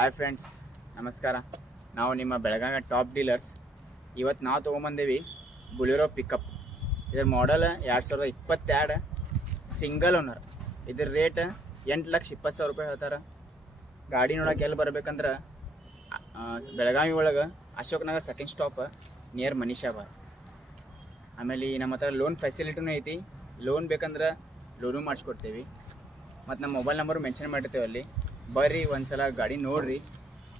Hi friends, ನಮಸ್ಕಾರ. ನಾವು ನಿಮ್ಮ ಬೆಳಗಾವಿ ಟಾಪ್ ಡೀಲರ್ಸ್. ಇವತ್ತು ನಾವು ತೊಗೊಂಬಂದೇವಿ ಬುಲೆರೋ ಪಿಕಪ್. ಇದ್ರ ಮಾಡಲ್ 2022 ಸಿಂಗಲ್ ಓನರ್. ಇದ್ರ ರೇಟ್ 8,20,000 ರೂಪಾಯಿ ಹೇಳ್ತಾರೆ. ಗಾಡಿ ನೋಡೋಕೆ ಎಲ್ಲಿ ಬರ್ಬೇಕಂದ್ರೆ ಬೆಳಗಾವಿ ಒಳಗೆ Ashok Nagar second stop near Manisha bar. ಆಮೇಲೆ ನಮ್ಮ ಹತ್ರ ಲೋನ್ ಫೆಸಿಲಿಟಿನೂ ಐತಿ. ಲೋನ್ ಬೇಕಂದ್ರೆ ಲೋನು ಮಾಡಿಸ್ಕೊಡ್ತೀವಿ. ಮತ್ತು ನಮ್ಮ ಮೊಬೈಲ್ ನಂಬರು ಮೆನ್ಷನ್ ಮಾಡಿರ್ತೀವಿ ಅಲ್ಲಿ. ಬರ್ರಿ ಒಂದ್ಸಲ ಗಾಡಿ ನೋಡ್ರಿ,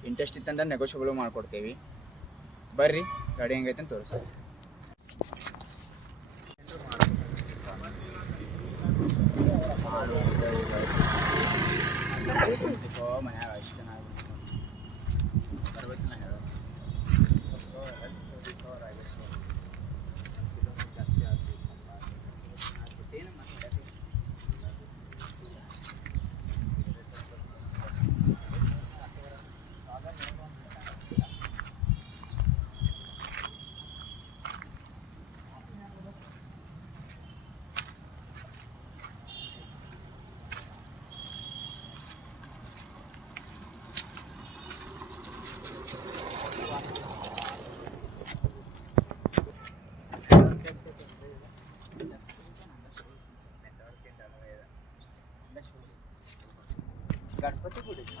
ಇಂಟ್ರೆಸ್ಟ್ ಇತ್ತಂದ್ರೆ ನೆಗೋಷಿಯಬಲ್ ಮಾಡ್ಕೊಡ್ತೀವಿ. ಬರ್ರಿ ಗಾಡಿ ಹೆಂಗೈತೆ ಅಂತ ತೋರಿಸ್ತೀವಿ. ಮನ್ಯಾಗ ಇಷ್ಟ ಬರ್ಬೇಕಿಲ್ಲ ಹೇಳ गणपती कुठे